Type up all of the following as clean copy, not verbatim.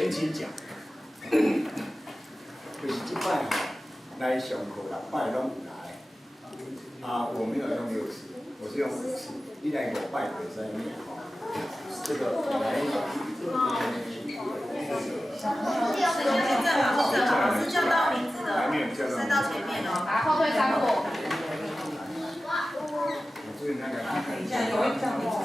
前情讲，就是这摆吼，来上课6摆拢有来，我没有用6次，我是用5次，一来5摆可以在念吼，这个来。老师叫到名字的，升到前面哦，把后退3步。就是那个。等一下，有一张名字。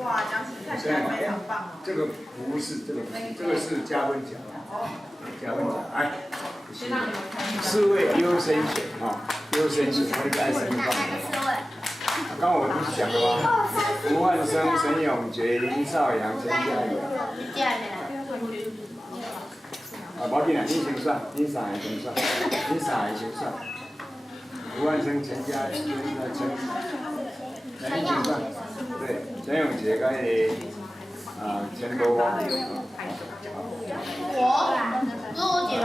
哇，讲起看起来非常棒哦。这个不是，这个是加分奖。加分奖，哎。4位优先选哈，优先选那个爱心棒。刚我不是讲了吗？吴汉生、陈永杰、林少阳、陈嘉怡。无要紧啦，你先选，你3个先选，你3个先选。吴汉生、陈嘉怡、陈先选，对，陈永杰跟陈国光。我姐吗？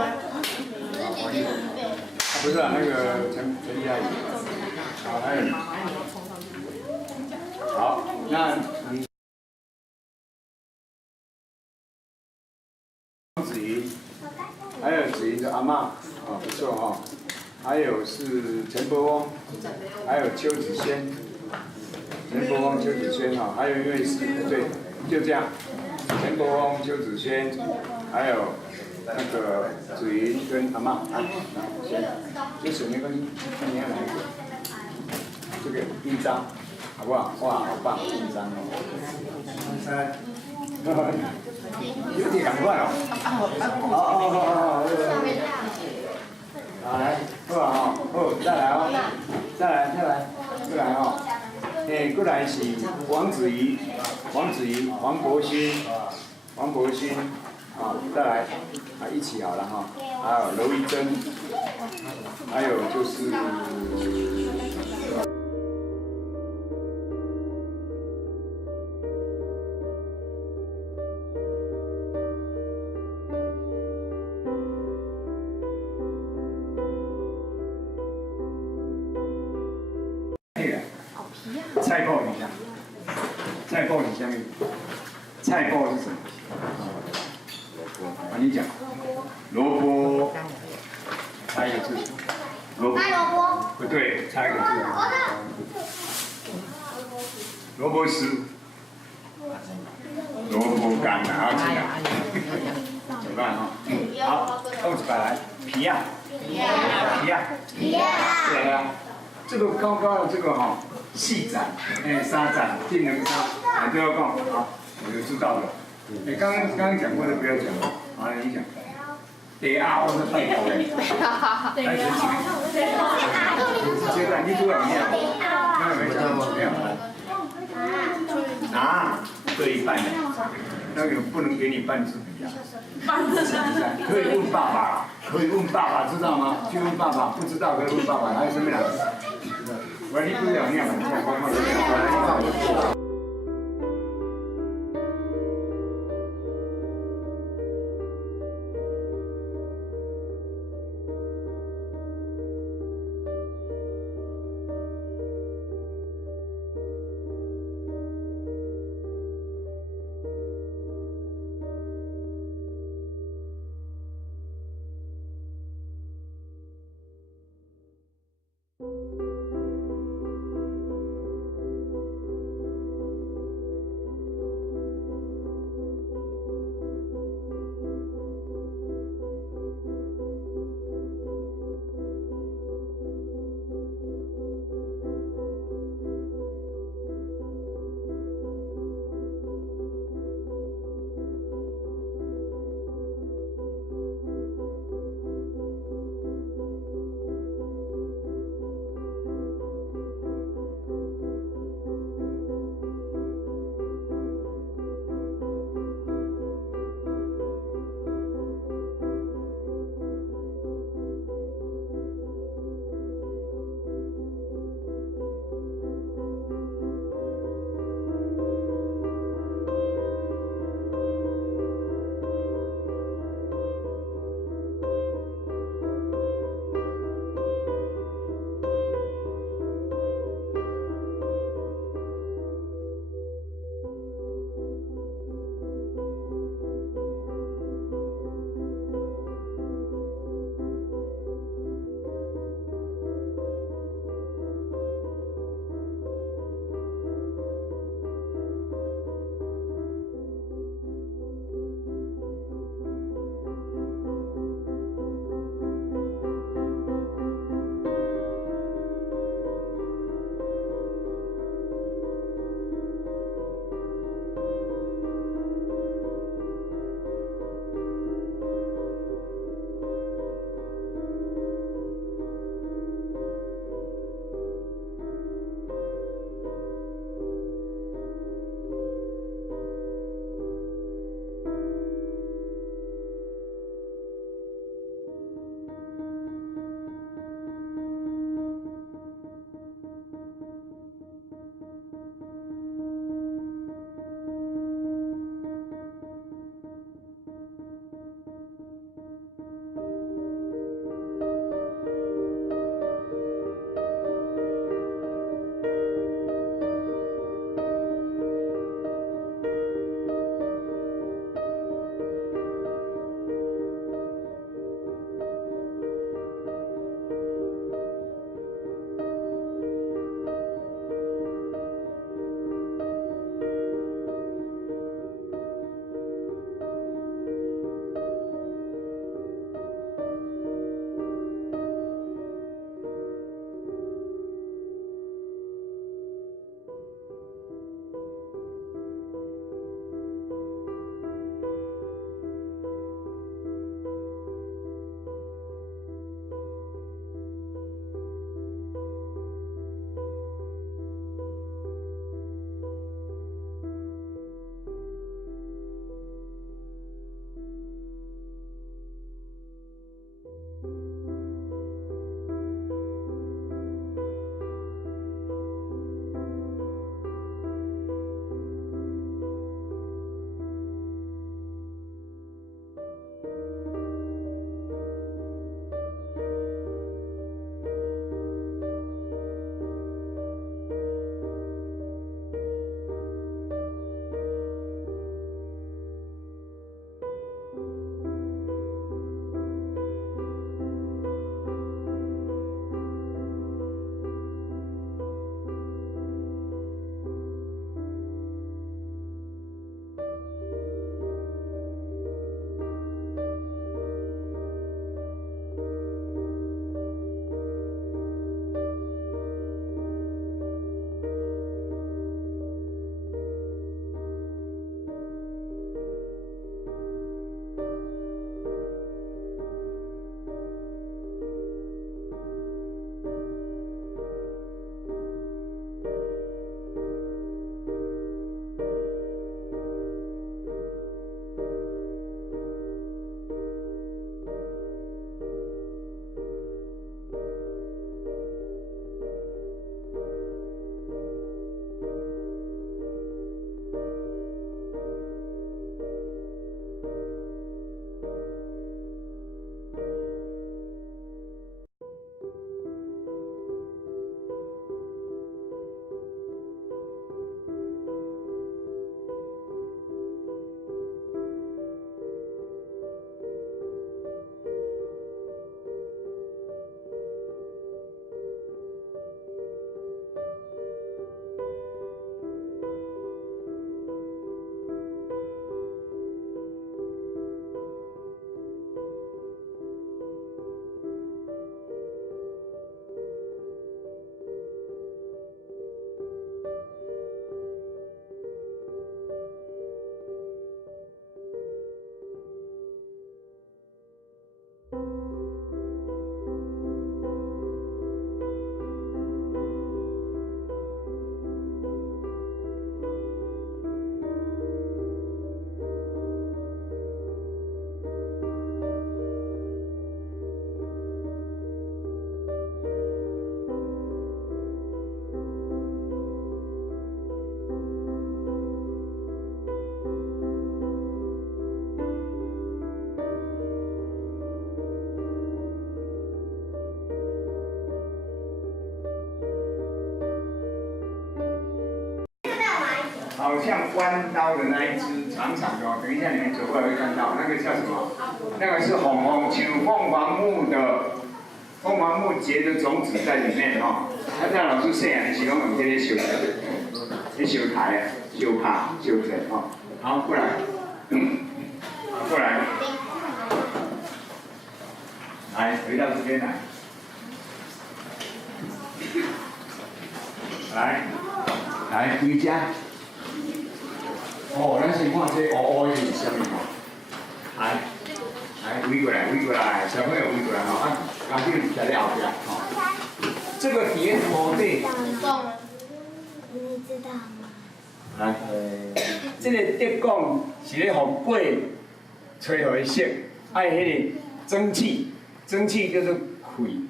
不是啊，那个陈嘉怡。好，还有。好，那你子怡，还有子怡的阿嬷，不错哈。还有是陈伯翁，还有邱子轩，陈伯翁、邱子轩哈，还有一位是对，就这样，陈伯翁、邱子轩，还有那个子怡跟阿嬷先，就是没关系，看你要哪一个，这个印章。好不好？哇，好棒，紧张哦。有点赶快哦。好，来，好啊好，再来哦，再来哦。过来是王子怡、黄国勋，再来，一起好了哈。还有娄艺珍，还有就是。菜脯你下，菜脯你下面，菜脯是什么？你讲，萝卜，猜一个字，萝卜，不对，猜一个字，萝卜丝，萝卜干啊，这样，怎么办哈？好，豆子摆来，皮呀，对啊，这个高高的这个哈。细斩，沙斩，技能沙，都要讲，好，我就知道了。刚刚讲过的不要讲，好，你讲。对啊，我是太高了。来，请起。现在你都要念，那没讲过没有？对一半的，那个不能给你半支笔啊。可以问爸爸，知道吗？去问爸爸，不知道可以问爸爸，还有什么两个？我你不要念了，你看光光的念，好像弯刀的那一只长长的哦，等一下你们走过来会看到，那个叫什么？那个是凤凰木的凤凰木结的种子在里面哦。那这样老师细汉是拢用这个烧台，去烧台啊，烧拍、烧纸哦。好，过来，过来，来回到这边来，来回家。哦，咱先看这乌乌的是啥物吼？来，围过来，小朋友围过来吼，啊，家长在你后边吼。这个叠土地，你知道吗？来，这个竹管是咧互鬼吹互伊熄，爱迄个蒸汽，蒸汽叫做气，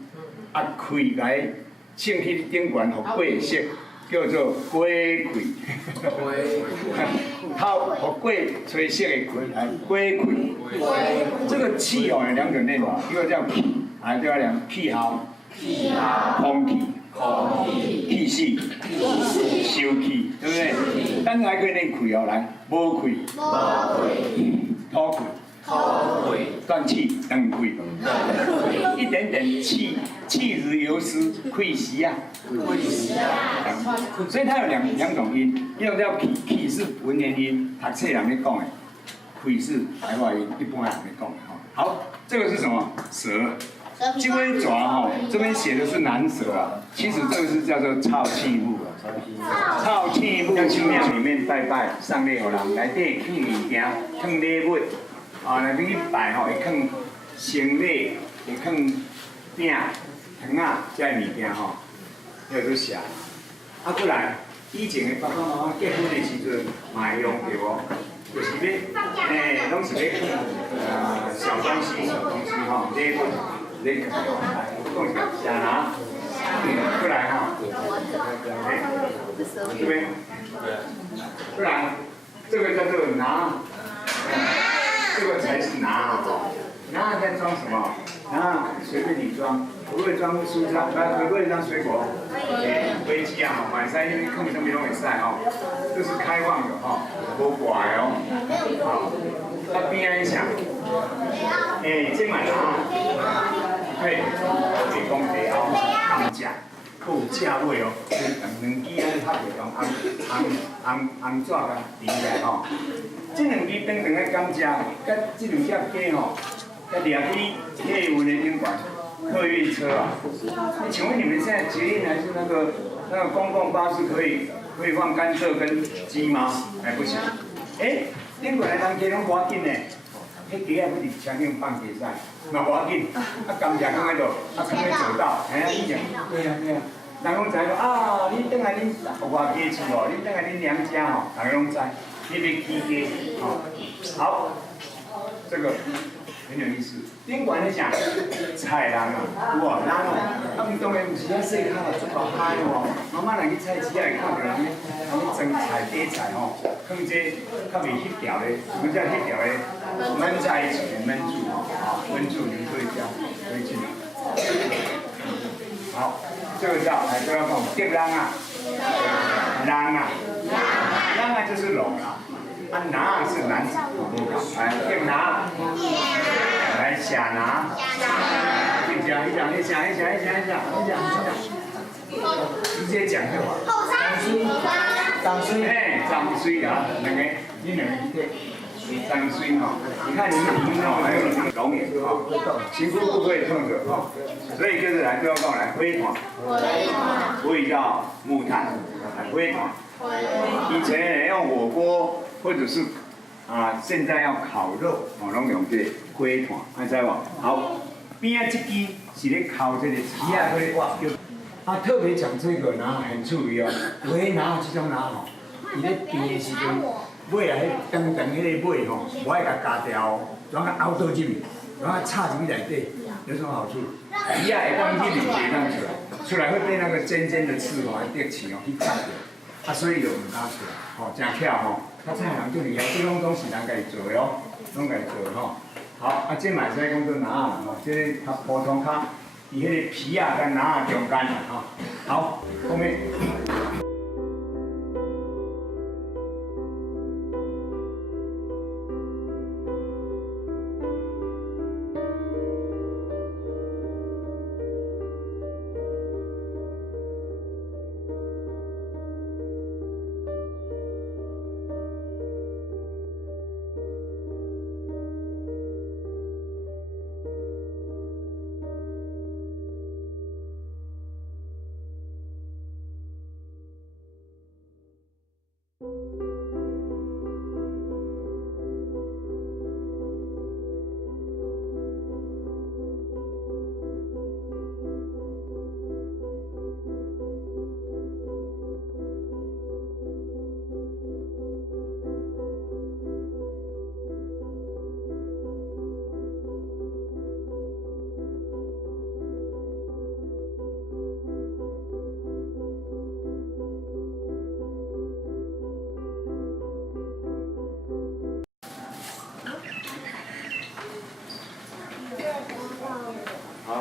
啊气来升去顶悬，互鬼熄，叫做鬼气。透互鬼吹熄的气，来鬼气。这个气哦有两种念法，一个叫气，还叫两气号。空气、气息、休气，对不对？咱还可以练气哦，来，无气、吐气、断气、断气，一点点气日游丝，气息啊，所以它有两种音，一种叫气是文言音，读册人咧讲的，气是白话音，一般人咧讲的哈。好，这个是什么？蛇。这位爪哈，这边写的是南蛇啊，其实这个是叫做臭气木。臭气木在庙里面拜拜，上礼互人内底放物件，放礼物，啊，内底去拜吼，会放生礼，会放饼、糖啊，这物件吼，叫做蛇。啊，过来，以前的爸爸妈妈结婚的时阵，嘛会用着哦，就是要，拢是要放小东西、小东西吼，礼物。这个讲一下，下拿，过来哈，这边，不然这个叫做拿，这个才是拿拿在装什么？拿随便你装，可不可以装书trang？可不可以装水果？飞机啊，买菜因为空上面拢会晒哈，这是开放的哈，无怪哦。好，他边仔想，这买拿。对，是讲地后甘蔗，佫有价位哦，两支安尼拍袂动，红纸甲连起来吼。这两支长长的甘蔗，甲这两只鸡吼，甲掠去客运的顶悬，客运车啊。请问你们现在捷运还是那个公共巴士可以放甘蔗跟鸡吗？不行。顶悬的人鸡拢无要紧呢。迄鸡仔要伫车顶放鸡屎，嘛无要紧。甘蔗放喺度，放喺走道，以前，对啊。人拢知讲啊，你等下恁有外家厝哦，你等下恁娘家吼，大家拢知，你要起鸡吼。好，这个很有意思。顶悬咧啥？菜人啊，有无人哦？毋当然毋是遐细卡做大海哦。妈妈人去菜市会看到人咧蒸菜、底菜吼，放这较袂翕条咧，什么叫翕条咧？焖在一起焖住吼，焖住你们可以加，可以进来。好，这个叫来，这个讲竹人啊，人啊就是龙啦，拿是男子，来竹拿，来下拿，一讲，直接讲就好。张水啊，你两个张水哈，你看你们里面哦还有龙眼哈，皮肤不会碰着哈，所以就是来就要跟我来灰团，灰叫木炭，来灰团。以前用火锅或者是现在要烤肉，拢用这灰团，还知无？好，边啊这支是咧烤这个皮啊，迄个特别讲这个拿很注意哦，尾拿这种拿吼，伊咧变的时阵。尾啊，迄长长迄个尾吼，我爱甲夹掉哦，然后凹倒入去，然后插进去内底，有什么好处？鱼啊会当入去，会当出来会被那个尖尖的刺吼，会跌起哦，去夹着，所以就唔敢出来，吼，真巧吼。较菜人就厉害，这拢是人家己做的哦，拢家己做吼。好，这嘛使讲做拿啦吼，这较普通较，伊迄个皮啊甲拿中间啦吼。好，后面。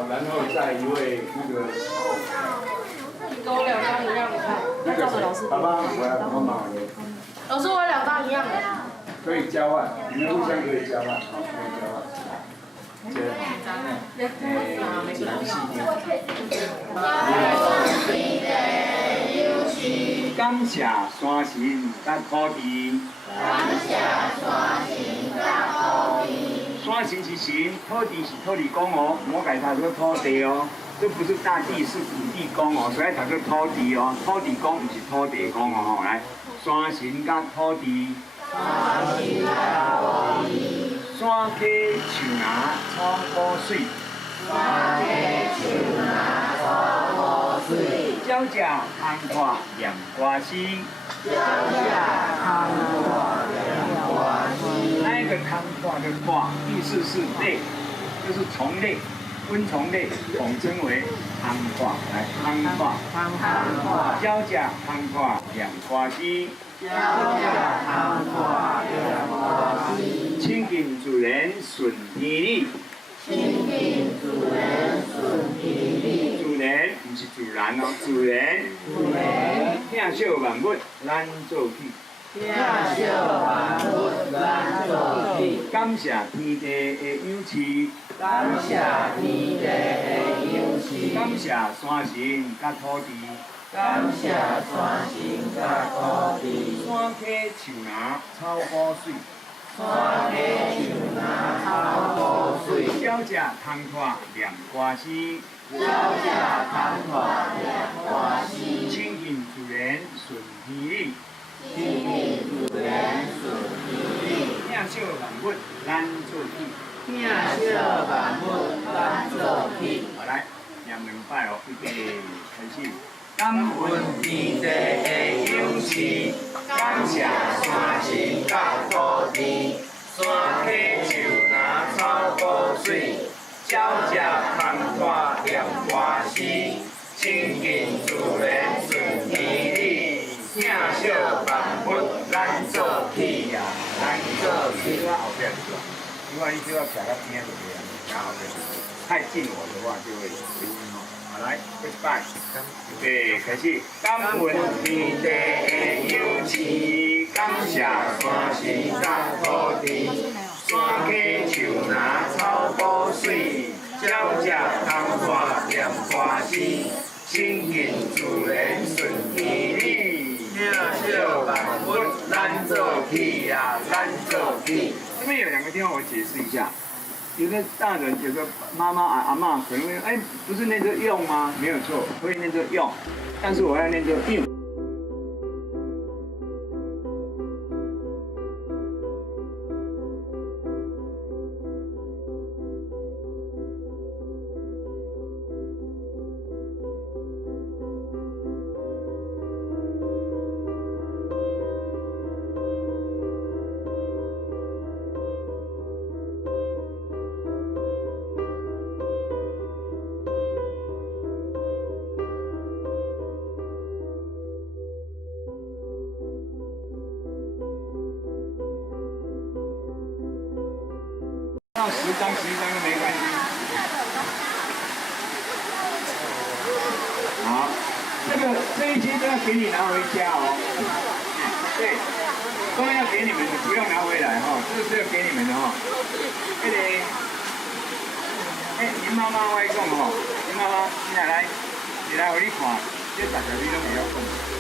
然后再一位那个。跟我2张一样的。那个爸爸，我来帮忙你。老师，我有2张一样的。可以交换，你们互相可以交换，可以交换。感谢山神甲土地。感谢山神甲土地。山神是神，土地是土地公哦，我改它做土地哦，这不是大地，是土地公哦，所以它做土地哦，土地公不是土地公哦，来，山神甲土地。山神甲土地。山溪树林草古水。山溪树林草古水。鸟只空看念歌诗。鸟只空看念歌诗。那一个空看的看，意思是类，就是虫类，昆虫类，统称为空看，来空看。空看。鸟只空看念歌诗。鸟只空看念歌诗。亲近自然顺天理。亲近自然顺天理。自然不是自然哦，自然。自然。听小万物，咱做起。听小万物，咱做起。感谢天地的养赐。感谢天地的养赐。感谢山神甲土地。感谢山神甲土地。山溪树林草古水。山溪树林草古水。鸟只空看念歌诗。鸟只空看念歌诗。亲近自然顺天理。亲近自然顺天理。听小万物，咱做起。听小万物，咱做起。好来，念2摆哦，预备，开始。感恩天地的养赐，感谢山神甲土地。山溪树林草古水，鸟只空看念歌诗。亲近自然顺天理，听小万物咱做起呀，咱做起。后边是吧？因为你就要踩到边就对了，然后太近我的话就会回音哦。好来 ，first back， 预备开始。感恩天地的养赐，感谢山神甲土地。山溪树林草古水，鸟只空看念歌诗。亲近自然顺天理，听小万物咱做起呀，咱做起。这边有2个地方我解释一下，有的大人，有的妈妈阿嬷可能会，哎，不是念着用吗？没有错，会念着用，但是我要念着用。到10张都没关系。好，这一些都要给你拿回家哦。对，都要给你们的，不要拿回来哈、这个是要给你们的哈、这个，林妈妈我讲哈，林妈妈，你来，我你看，这大家你都不要讲。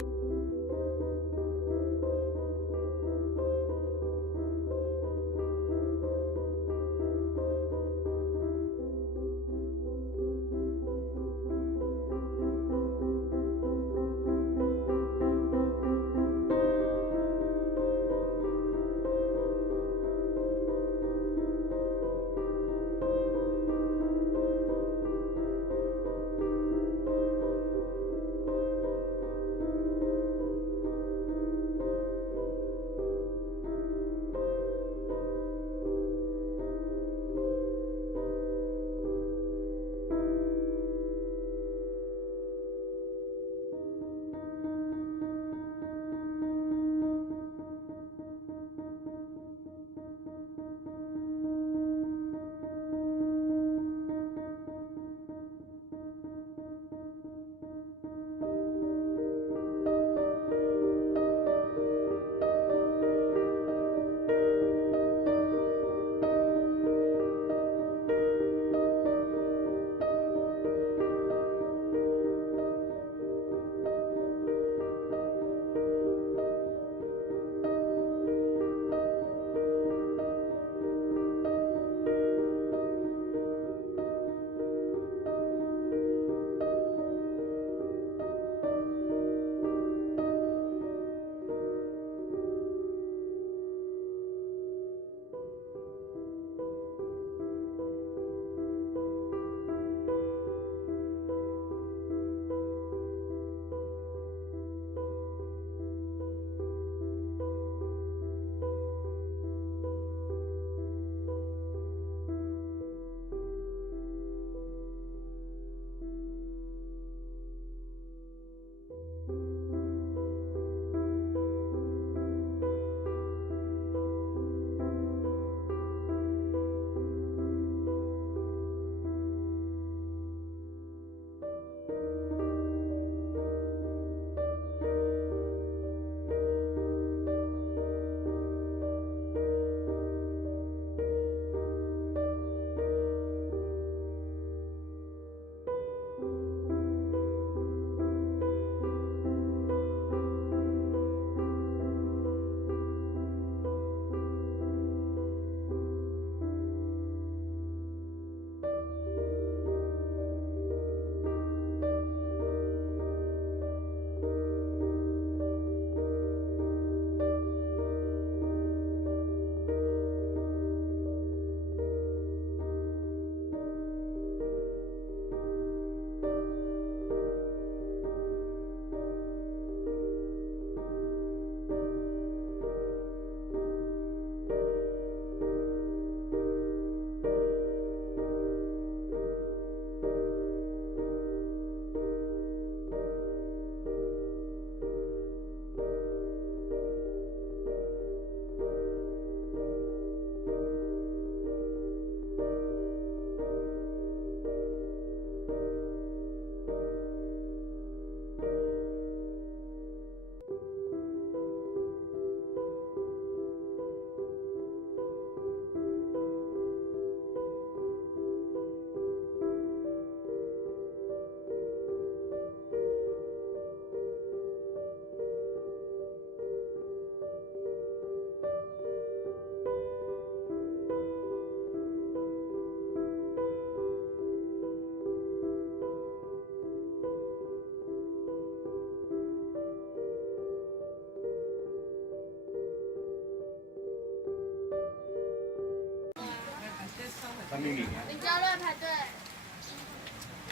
3名领啊。林家乐排队。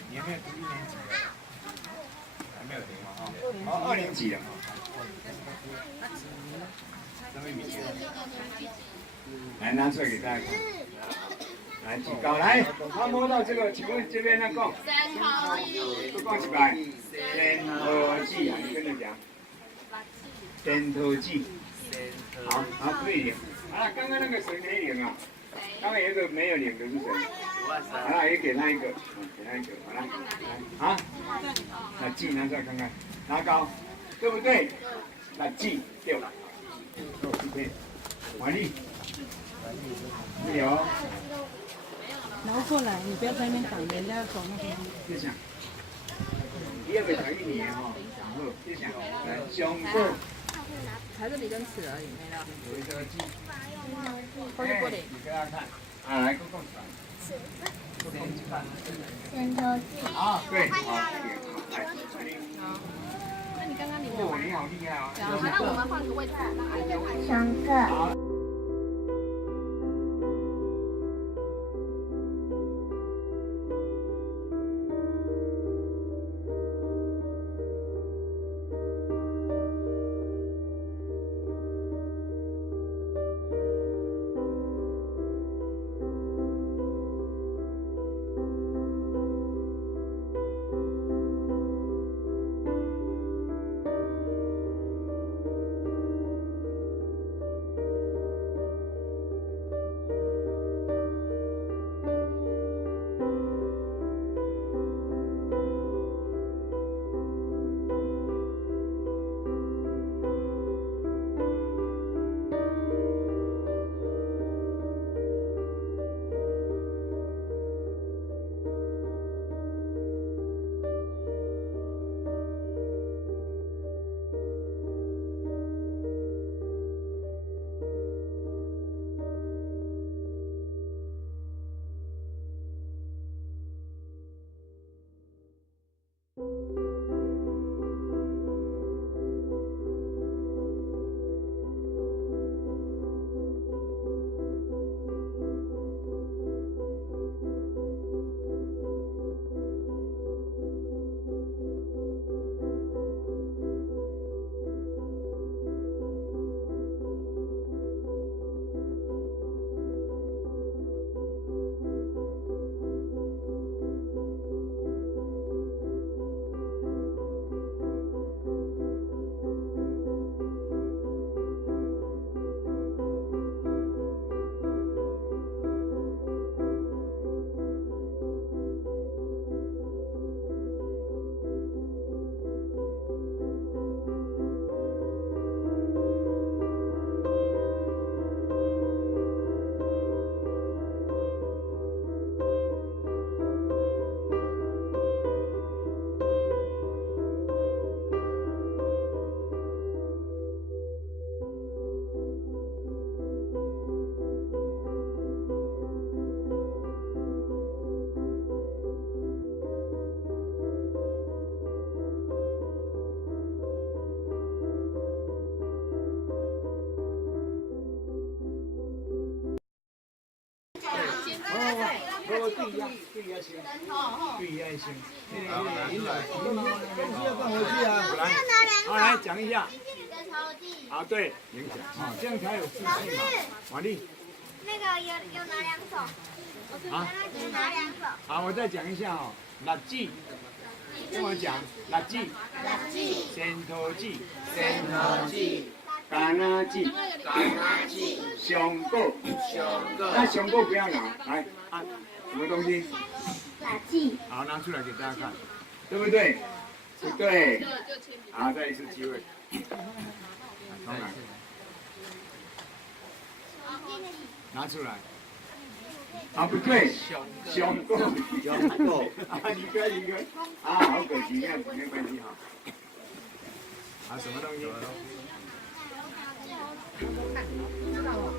你有没有读1年级？还没有读吗？哦，2年级了。3名领。来拿出来给大家看。来举高，来，他摸到这个，请问这边那共？三头记。都共几百？三头记啊，你跟着讲。三头记。好，好，对领。好了，刚刚那个谁没领啊？刚刚有一个没有领的是谁？好了，也给他一个，给他一个，好了，来，啊，那记拿出来看看，拿高，对不对？那记对了，都对，完力，有。然后过来，你不要在那边挡，人家要走那边。就这样，第二个讲1年哈，然后就这样，来胸部。还是笔跟尺而已，没了。有一个记。过去过来。你给他看，啊，来，公共出来。三头记。啊，对，好，来，那你刚刚你哦，你好厉害啊！那我们换个位置，让阿姨再看。2个。好，来讲一下。啊，对，影响啊，这样才有自信嘛。王丽。那个有拿2手。啊。有拿2手。好，我再讲一下哦。垃圾，跟我讲，垃圾。垃圾。先头记。先头记。干哪记。干哪记。胸部。胸部。那胸部不要拿，来啊，什么东西？垃圾。好，拿出来给大家看，对不对？不对。好，再一次机会。重来。拿出来。啊，不对，胸部。胸部。啊，一个一个。啊，好可惜，没关系哈。啊，什么东西？知道吗？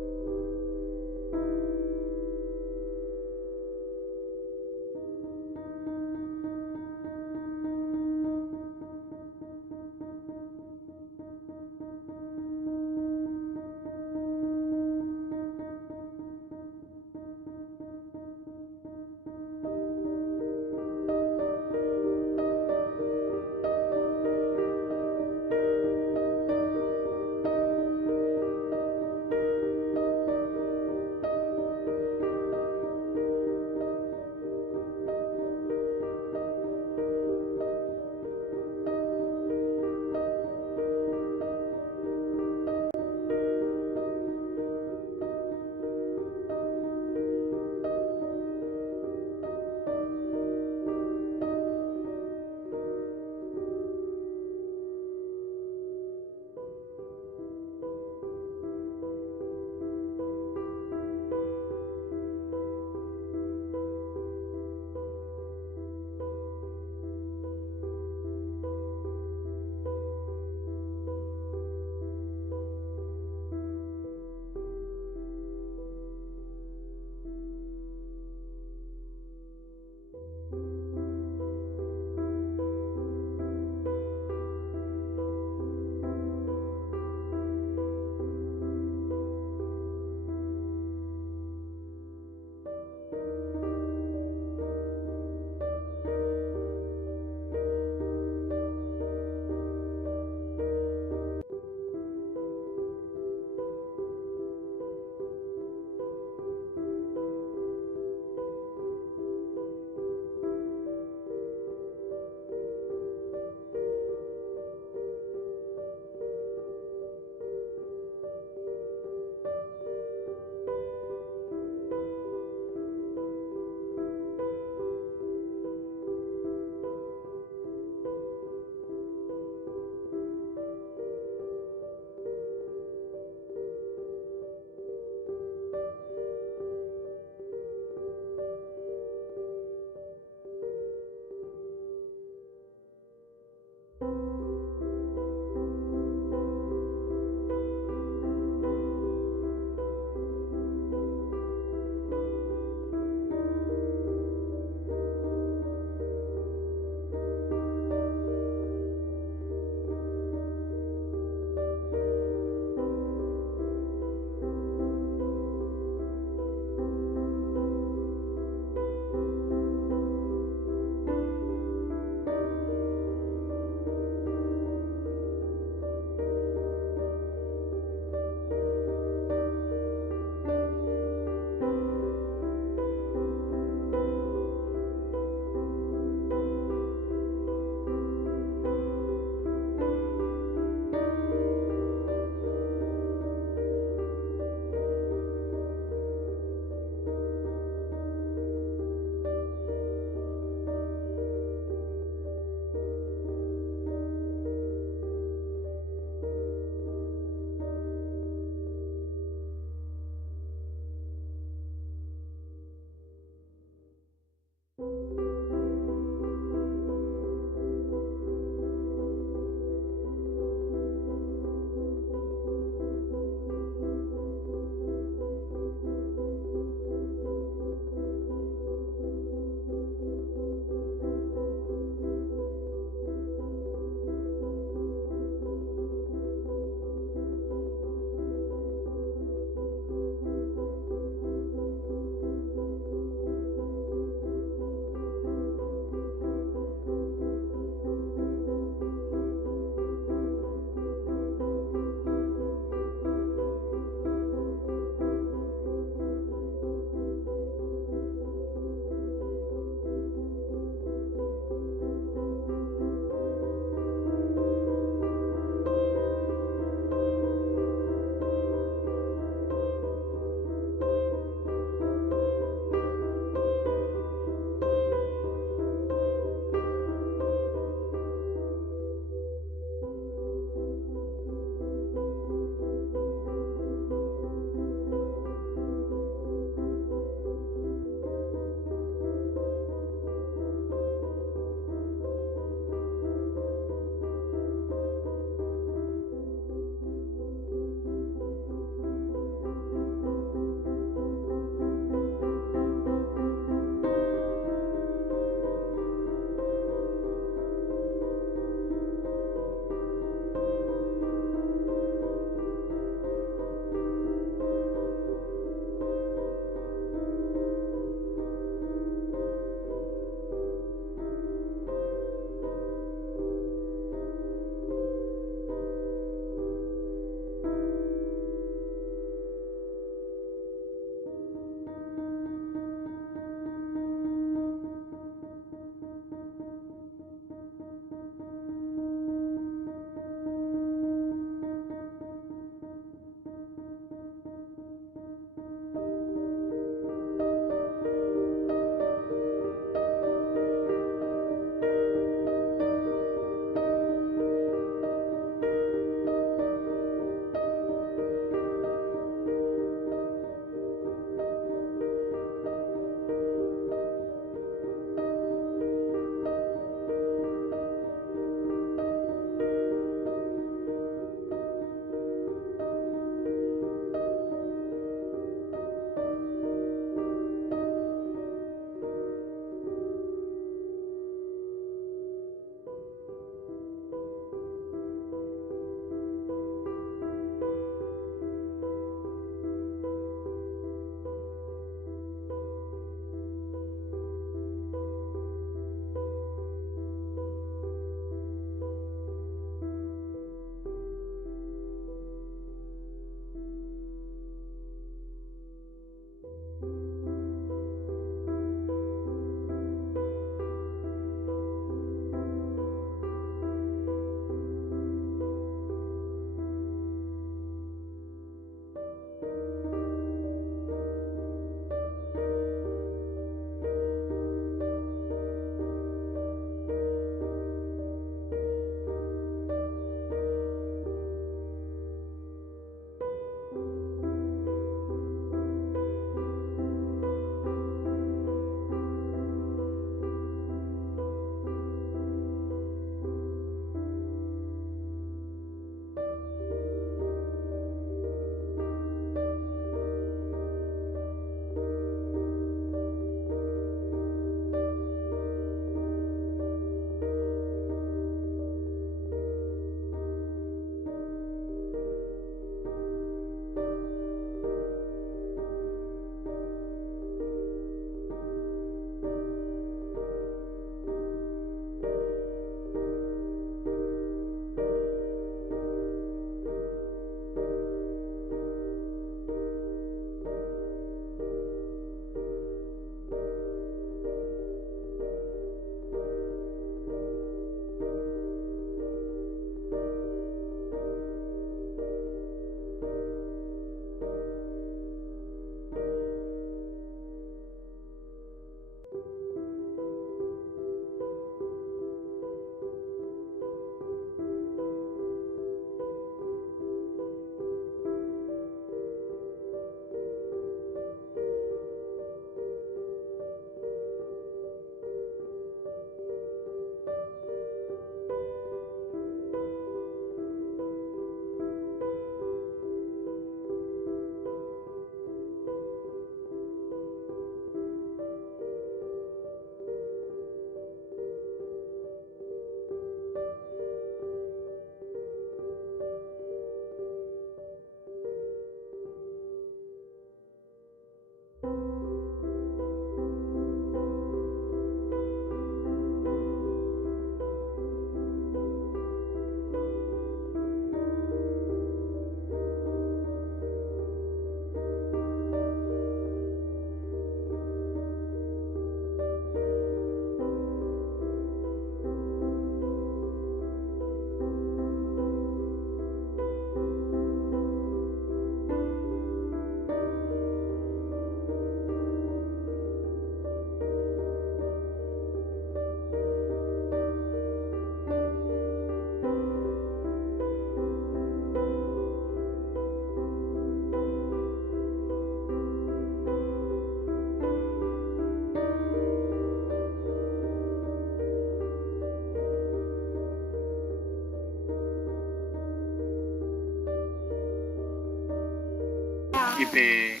预备。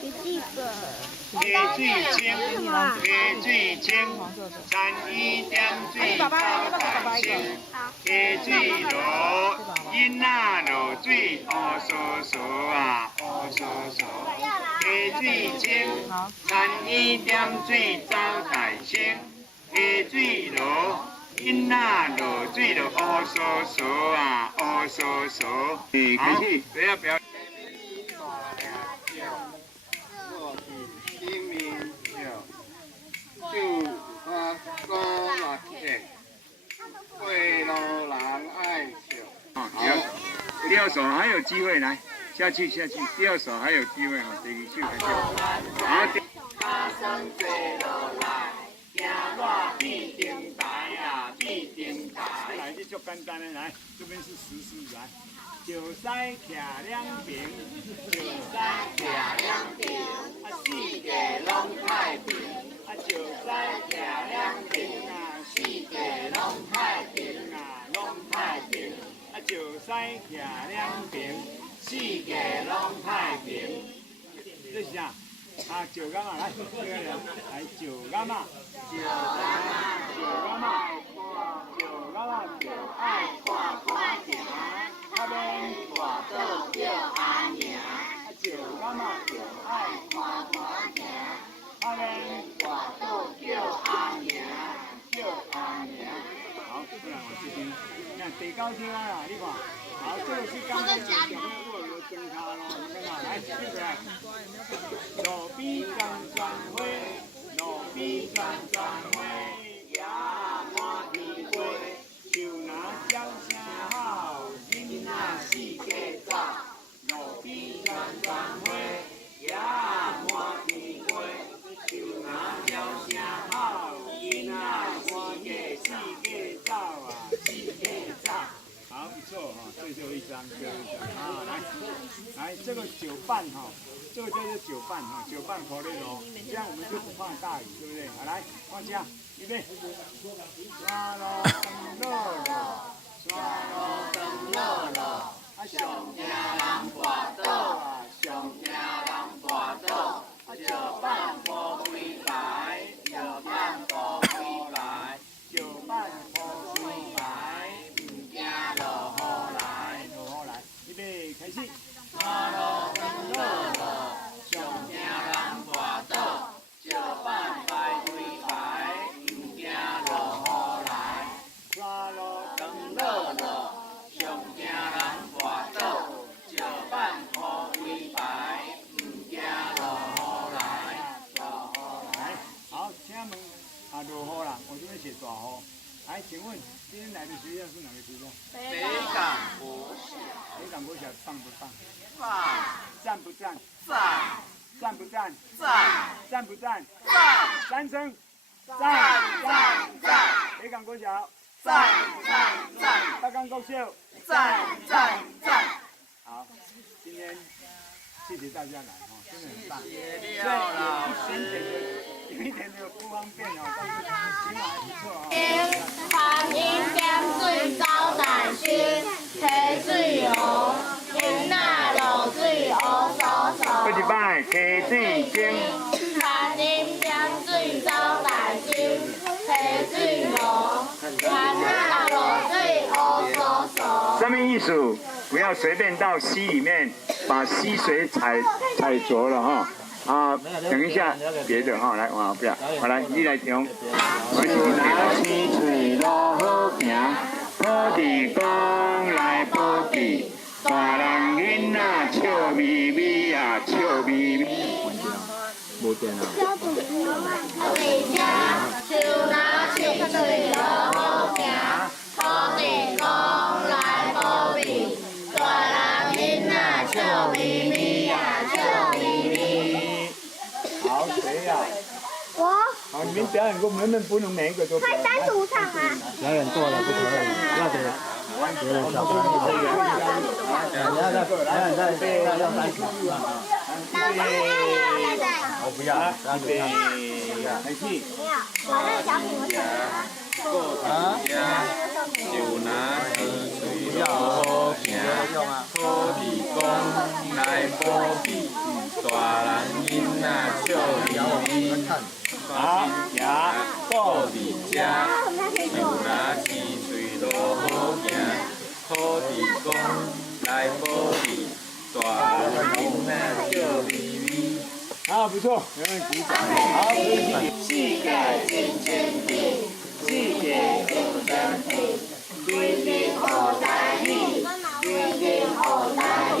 笔记本。溪水清，溪水清，31点水到台清。溪水落，囡仔落水乌索索啊，乌索索。溪水清，31点水到台清。溪水落，囡仔落水就乌索索啊，乌索索。开始，不要表。就歌乐器，过路人爱笑。好，第二首还有机会来，下去。第二首还有机会哦，第二首开始。好。他生坐落来，行热必定台啊，必定台。来，这足简单的来，这边是实施来。就使徛两边，就使徛两边，啊四界拢太平，啊就使徛两边啊，四界拢太平啊，拢太平，啊就使徛两边，四界拢太平。这是啥？啊，石柑啊，来，来石柑啊，石柑就爱看看行。啊免大倒叫阿娘，啊石柑啊就爱看看行。啊免大倒叫阿娘，叫阿娘。好，再来往这边，看第9天啊，你看，好，这个是刚刚讲的若有增卡咯，你看看，来，对不对？路边转转花，路边转转花，野满地花。就拿筱声好，囡仔四界走，路边转转花，野满地花。就拿筱声好，囡仔欢喜四界走啊，四界走。好，不错哈，最后一张，好，来，这个酒伴哈，这个就是酒伴哈，酒伴活力哦，这样我们就不怕大雨，对不对？好，来，放假，预备，刷咯灯落落，刷咯灯落落，啊上惊人跋倒啊，上惊人跋倒，啊酒伴铺规排，酒伴铺规排，酒伴铺规排，唔惊落雨来，落雨来，预备，开始，刷咯灯落落，上惊人跋倒，酒伴排规排，唔惊落雨来，刷咯灯落落，上惊人跋倒，酒伴铺规排，唔惊落雨来，落雨来。好，请问啊，落雨啦，我这边写大雨。来，请问今天来的学校是哪个学校？北港国小。北港国小棒不棒？棒。赞不赞？赞。赞不赞？赞。赞不赞？赞。三声。赞。北港国小。赞。大港国小。赞。好，今天谢谢大家来哈，真的很棒。谢了。有一点的不方便哦，但是起码还不错哦。观音点水走大仙，溪水河，囡仔落水乌索索。过一摆，溪水清。观音点水走大仙，溪水河，囡仔落水乌索索。什么意思？不要随便到溪里面把溪水踩浊了哈。啊，等一下，别的哈，来，不要，好来，你来唱。我是拿起嘴落好行，好地讲来保庇，大人囡仔笑眯眯啊，笑眯眯。无电啊。回家就拿起嘴落好行，好地讲来保庇，大人囡仔笑眯眯啊，笑眯眯。好，谁呀？我。好，你们表演过，能不能每一个都？可以单独唱吗？表演过了不可以，要得。有点小关系。要单独啊。我不要，单独唱。开始。没有，我那个小品我啊？就拿起水落好行，好地讲来保庇。好，不错，有人鼓掌。好，可以。世界真清净，世界真清净，规定好大意，规定好大意，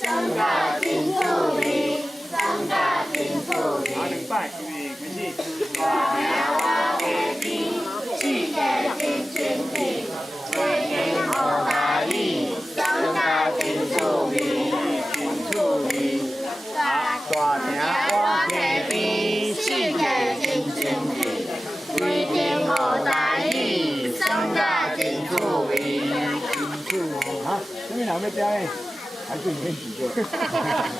生个真出名，生个真出名。好，两摆，预备，开始。我要我的你，世界真清净，规定好大意，生个真出名，真出名。大听我的你，世界真清净，规定好大意，生个真出名，真出名。好，这边两位表演，还是你们几个？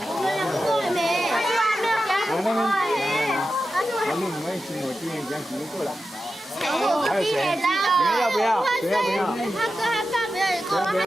我们两个没，他说还没有表演过哎。那你们请我今天讲几个过来？还有谁？你们要不要？谁要不要？他哥他爸表演过。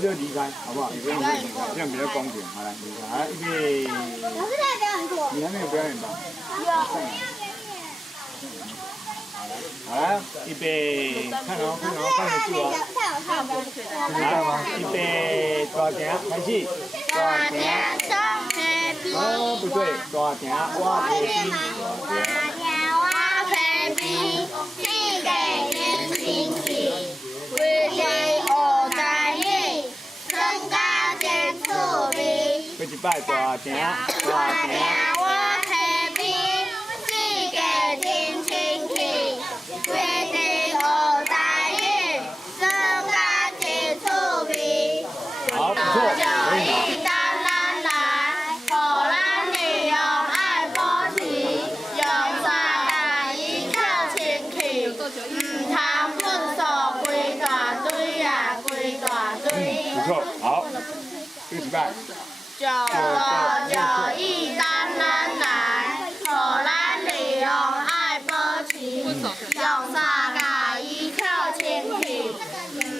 就离开，好不好？你不用离开，这样比较公平。好了，离开，好，预备。老师他表演过。你还没有表演吧？有。好了，预备，看哦，看哦，看着住哦。好，预备，大行开始。大行双黑皮。哦，不对，大行挖皮。大行挖皮皮，四个人星期，为你学台语，增加接触力。过一摆，大行，大行挖皮皮，四个人星期，为你学台语，增加接触力。好，不错，可以了。不错，好，第几拜？就一单咱来，互咱利用爱保持，用三甲伊跳清气，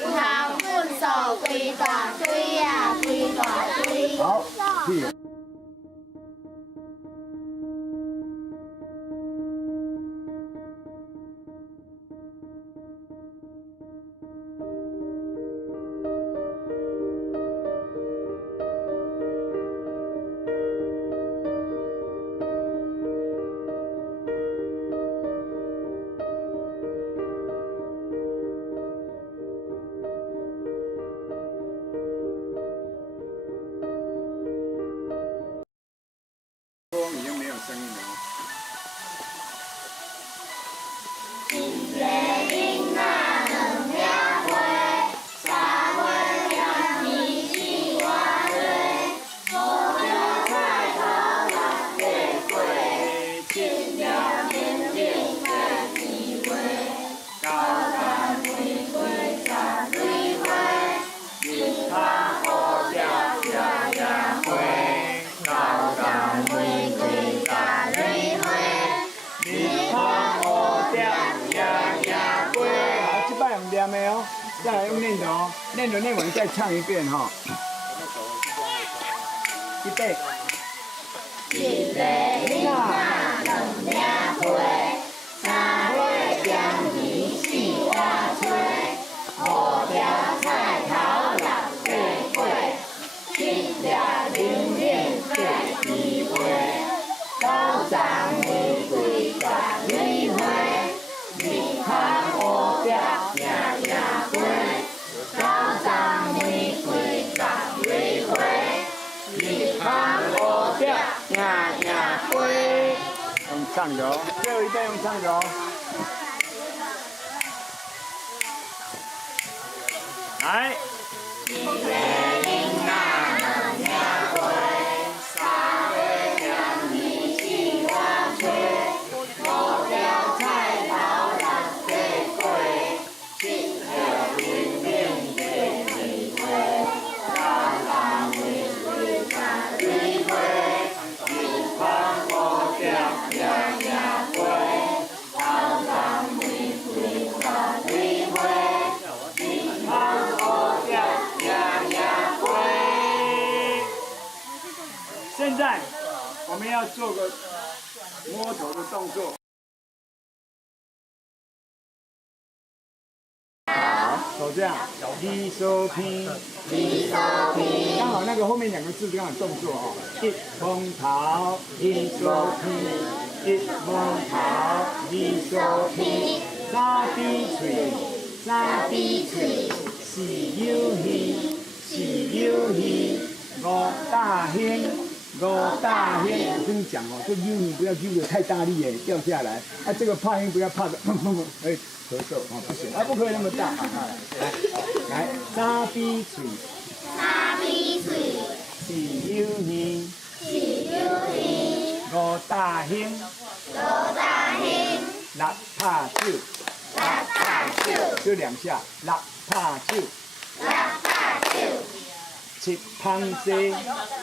通粪扫规大堆啊，规大堆。好，去。已经没有声音了哦。念的哦，再来用念的哦，念着念完再唱一遍哈。预备。一个囡仔两领花，三岁将鱼四碗吹，五条菜头六块果，七粒零零八枝花，九丛玫瑰十蕊花，二空乌蝶夜夜飞，九丛玫瑰十蕊花，二空乌蝶夜夜飞。用唱的哦，最后一遍用唱的哦。来。一个囡仔两领花，三岁将鱼四碗吹，五条菜头六块果，七粒零零八枝花，九丛玫瑰十蕊花，二空乌蝶夜夜飞，九丛玫瑰十蕊花，二空乌蝶夜夜飞。现在我们要做个摸头的动作。好，手这样，离手偏，离手偏，刚好那个后面两个字刚好动作哦。一摸头，离手偏，一摸头，离手偏，三滴嘴，三滴嘴，四有鱼，四有鱼，五大兴。五大兴，我跟你讲哦，这悠你不要悠得太大力耶，掉下来。啊，这个怕音不要怕的，哎，咳嗽啊，不行，啊，不可以那么大啊。来，三鼻嘴，三鼻嘴，四有耳，四有耳，五大兴，五大兴，六拍手，六拍手，就两下，六拍手，六拍手。七芳西，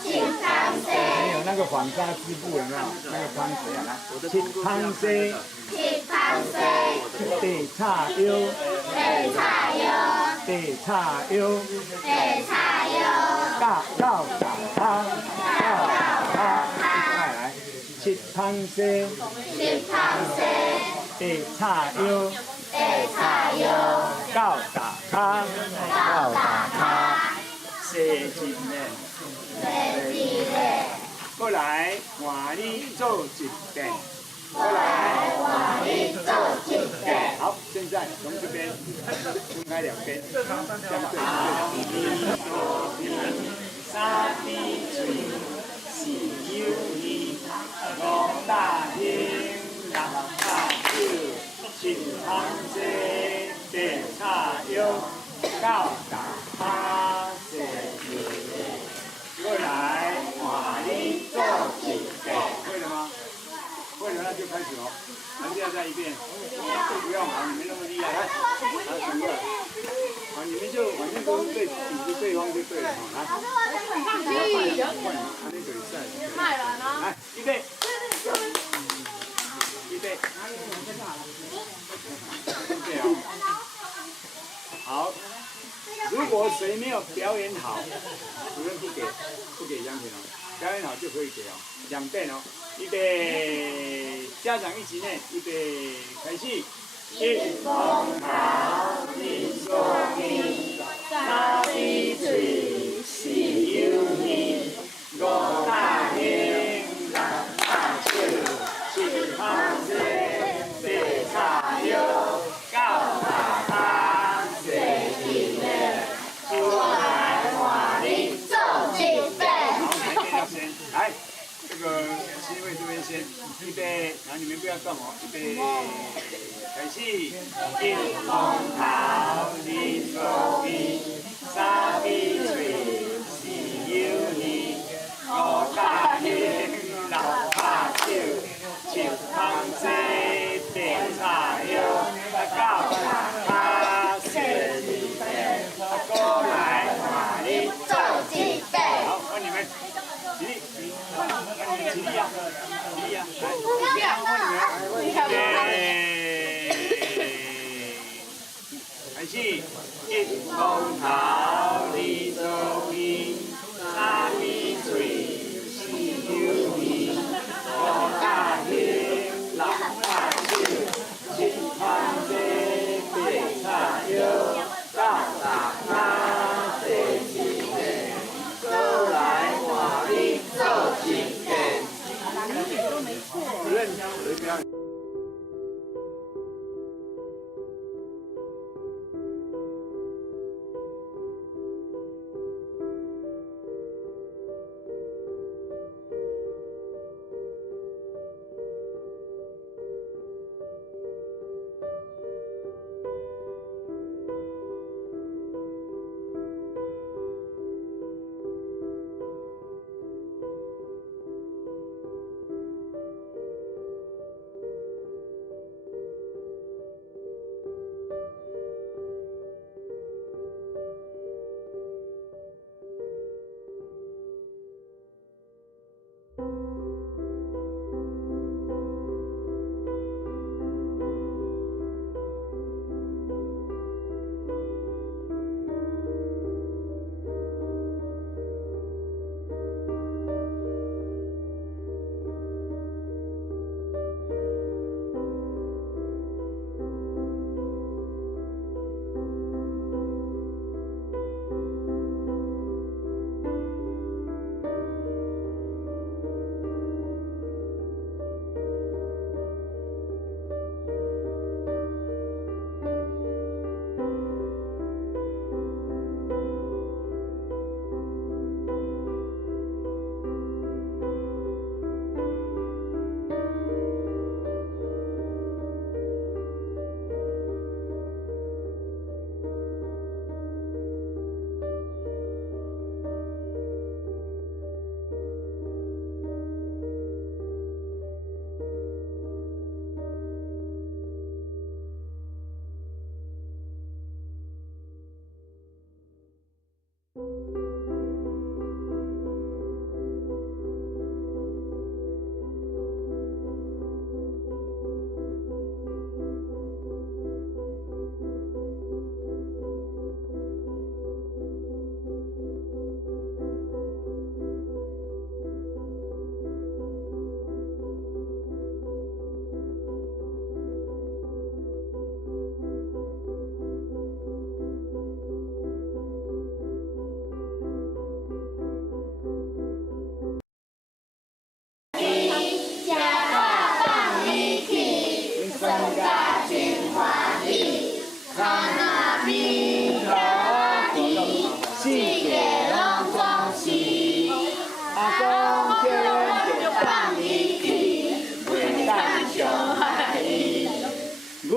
七芳西，还有那个纺纱织布有没有？那个芳西啊，来，七芳西，七芳西，地叉腰，地叉腰，地叉腰，地叉告打他，来，七汤西，地叉腰，告打他，西进嘞，过来换你做一遍。好，现在从这边分开两边，这样对。三滴水，四有二，五大兴，六大九，七汤西，八叉腰，九大趴，十过来换你做一遍，会了吗？会了，那就开始喽。还是要再一遍，不要忙，你没那么厉害。来，来，2个。啊，你们就反正都是对抵着对方就对了。来，换，还没比赛。来，预备。预备哦。好，如果谁没有表演好，主任不给奖品哦。表演好就可以给哦，2遍哦。预备，家长一起呢，预备，开始。一风头，二梳面，三滴水，四有耳，五大兴，六大手，七汤西，八叉腰，九大趴，十二内，过来换你做一遍。好，先来。这个7位这边先预备，然后你们不要动哦，预备，开始。一风头，二梳面，三滴水，四有耳，五大兴，六拍手，七汤西，八叉腰，九大趴，十二内，过来换你做一遍。好，换你们，起立。起立啊！起立啊！来，开始。一风头，二梳面。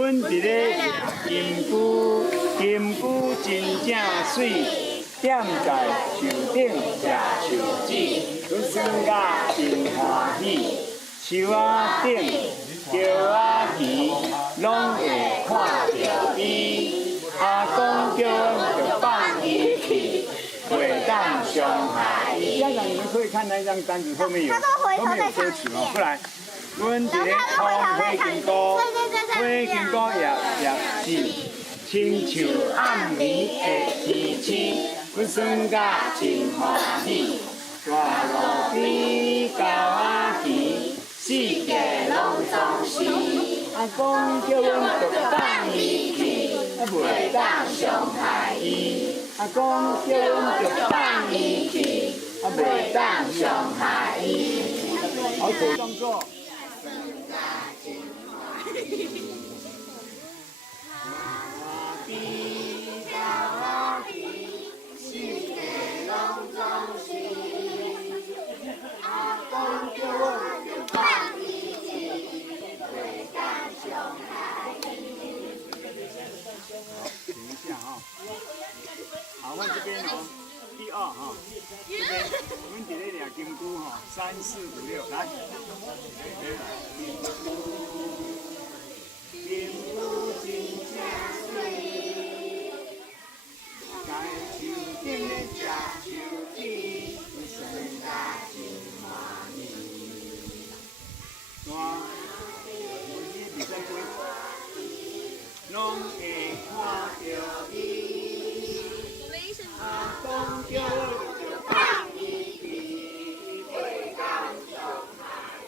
阮伫咧金菇，金菇真正水，踮在树顶食树籽，阮酸甲真欢喜。树仔顶叫仔鱼，拢会看到伊。阿公叫阮着放伊去，袂当伤害伊。家长你们可以看那张单子，后面有歌词哦。过来，阮伫咧烤火金菇，火金菇也是亲像暗暝的天星，阮酸甲真欢喜。大路边狗仔鱼，四界拢总是。阿公叫阮着放伊去，袂当伤害伊。阿公叫阮着放伊去，袂当伤害伊。好，手动作。停一下哈，好，换这边哦，第二哈，这边我们伫咧抓金菇哈，3、4、5、6，来，金菇真正水，在树顶咧食树籽，生甲真欢喜。哇，我今比赛会。拢会看到伊，阿公叫阮着放伊去，袂当伤害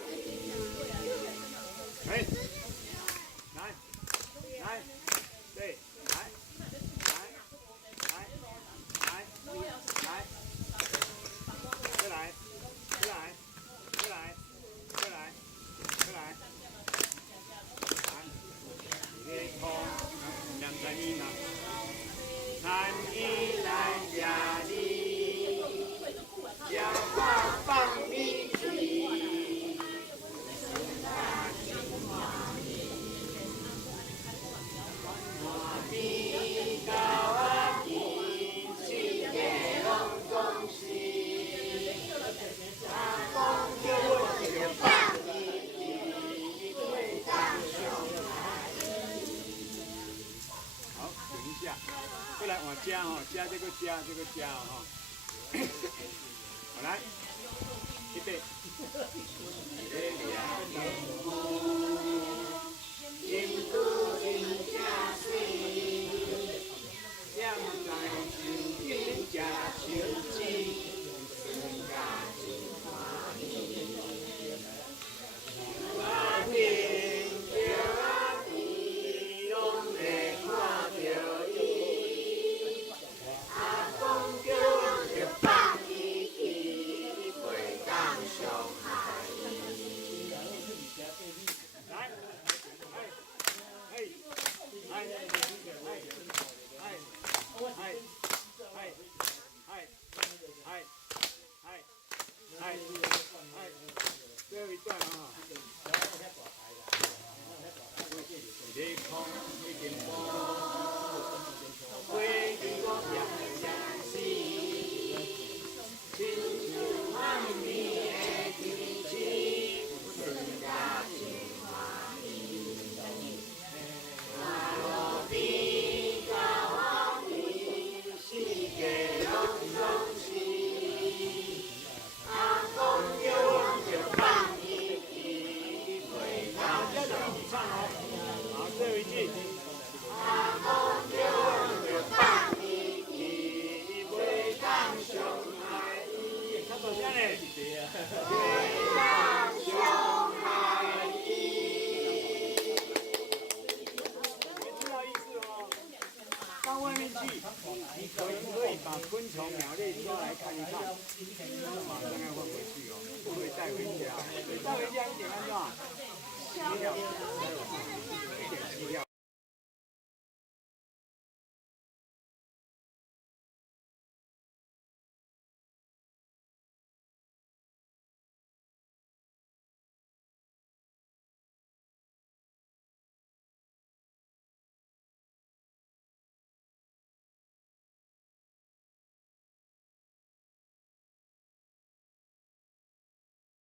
伊。来，对，来，再来。看伊来家里，叫我放你去。我比狗仔鱼，世界拢总是。阿公叫我着放你去，袂当伤害伊。好，等一下。过来往加哈，加这个哈，好来，预备，金菇真正水，踮在树顶食树籽，酸甲真欢喜。我顶叫仔鱼，拢会看到伊。阿公叫阮着放伊去，袂当伤害伊。来，最后一段啊。日空已经光，花经过也死，亲像暗暝的天星，酸甲真欢喜。大路边狗仔鱼，四界拢总是。阿公叫阮着放伊去，袂当伤害。好，最后一句。阿公叫阮着放伊去，袂当伤害伊。差不多这样嘞。袂当伤害伊。知道意思哦？到外面去，你可以把昆虫鸟类抓来看一看，马上要放回去哦，不可以带回家。带回家一点安装，饲料，一点饲料。